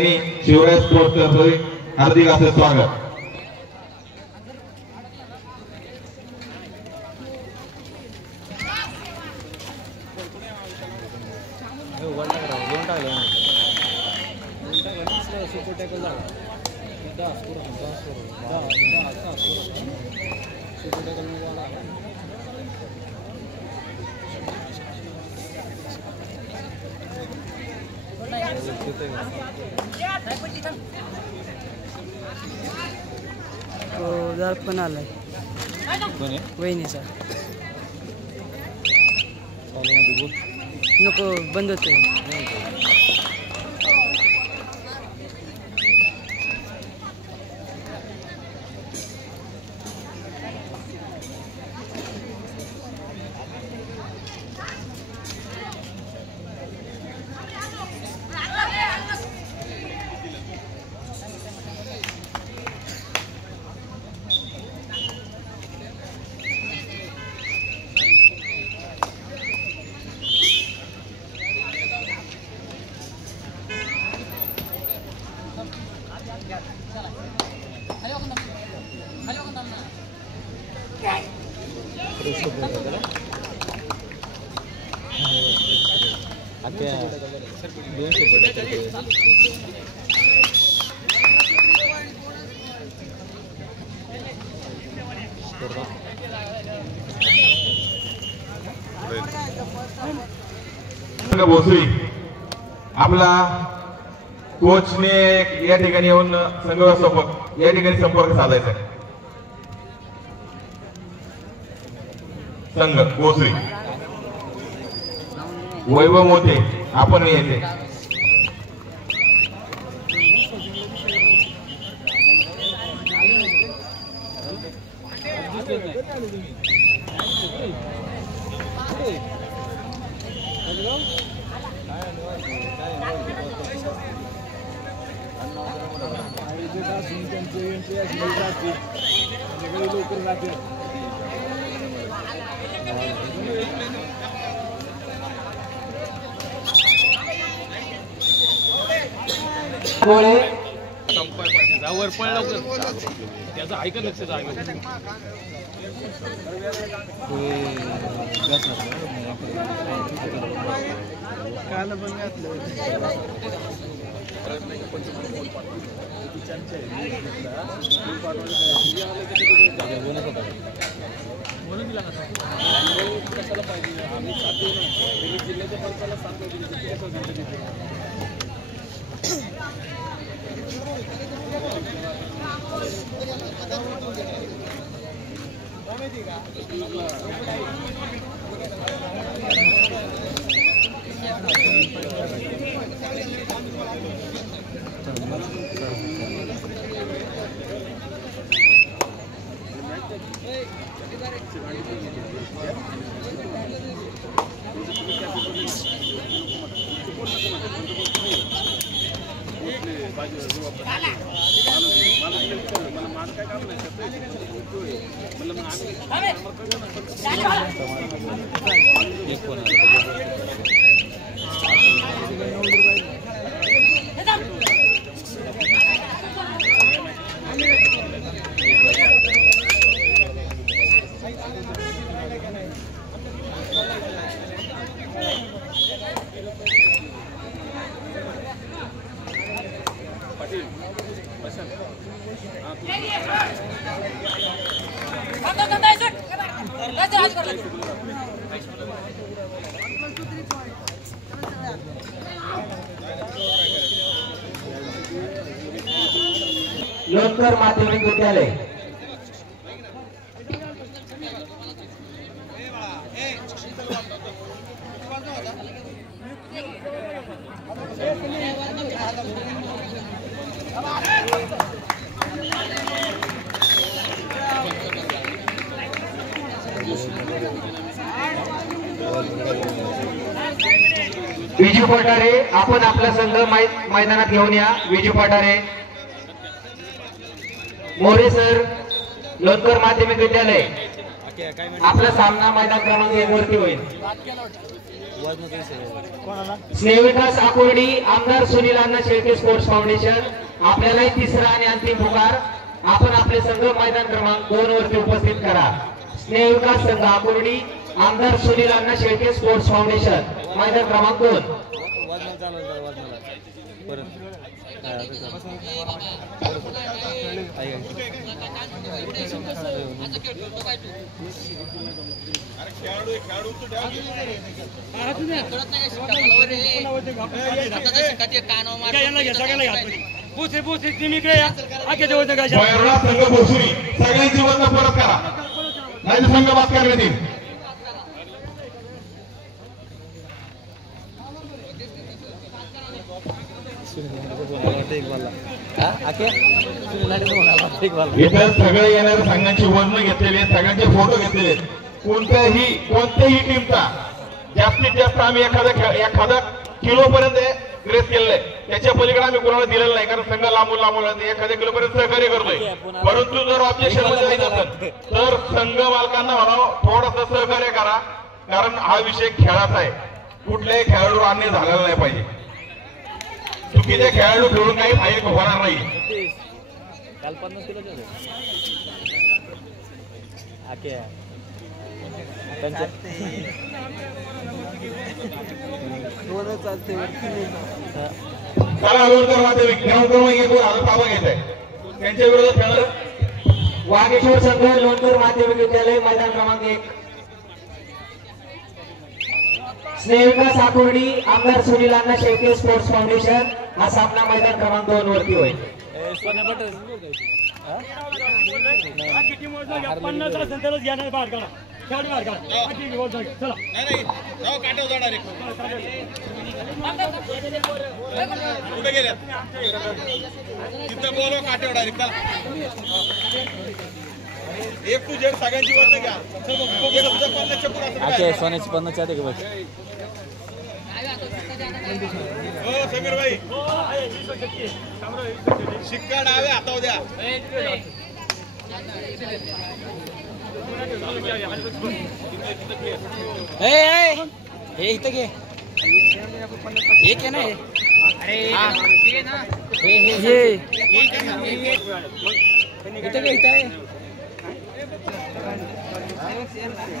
Shivraj sports तर्फे हार्दिक असे स्वागत। पण आलाय वहिनीचा नको बंद होतोय। भोसरी आपला कोचने या ठिकाणी येऊन संघ या ठिकाणी संपर्क साधायचा आहे। संघ भोसरी वैभव मोठे आपण येते त्याचं ऐकत लक्ष कशाला पाहिजे आम्ही साथ देऊ ना जिल्ह्याच्या पंचाला साथ लोणकर माध्यमिक विद्यालय विजू पठारे आपण आपला संघ मैदानात घेऊन या। विजू पठारे मोरे सर लोणकर माध्यमिक विद्यालय आपला सामना मैदान क्रमांक 1 वरती होईल। स्नेहविकास आकुर्डी, आमदार सुनील अण्णा शेळके स्पोर्ट्स फाउंडेशन. आपल्याला तिसरा आणि अंतिम पुकार. आपण आपले संघ मैदान क्रमांक 2 वरती उपस्थित करा. स्नेहविकास संघ आकुर्डी, आमदार सुनील अण्णा शेळके स्पोर्ट्स फाउंडेशन, मैदान क्रमांक 2. वैरणा संघ भोसरी सगळ्यांची वजन परत करा, नाही संघ बाद करण्यात येईल. इथं सगळे येणाऱ्या संघांची वजन घेतलेली आहेत, सगळ्यांचे फोटो घेतलेले आहेत. कोणत्याही टीमचा जास्तीत जास्त आम्ही एखादा किलो पर्यंत ग्रेस केलेलं आहे. त्याच्या पलीकडे आम्ही कोणाला दिलेलं नाही, कारण संघ लांबून एखाद्या किलो पर्यंत सहकार्य करतोय. परंतु जर ऑब्जेक्शन मध्ये जायचं असेल तर संघ मालकांना म्हणावं थोडंसं सहकार्य करा, कारण हा विषय खेळाचा आहे. कुठल्याही खेळाडू अन्याय झालेला नाही पाहिजे. चुकीचे खेळाडू खेळून काही फायदा होणार नाही. चला लोणकर माध्यमिक ग्राउंड क्रमांक 1 वर आता ताबा घेत आहे. त्यांच्या विरोधात खेळणार वागेश्वर संघ, लोणकर माध्यमिक विद्यालय, मैदान क्रमांक 1. स्नेहविकास आकुर्डी, आमदार सुनील अण्णा शेळके स्पोर्ट्स फाउंडेशन. हा सामना मैदान क्रमांक 2 वरती होईल. कुठे गेल्यात तिथं बोलव काटेव डायरेक्ट. एक टू जेड सगळ्यांची वजन घ्या. सोन्याची 50 आहे का बघ. हो समीर भाई, शिक्का डाव्या हातावर द्या. हे इथं घे, एक आहे ना हे, इथं घे, इथं आहे.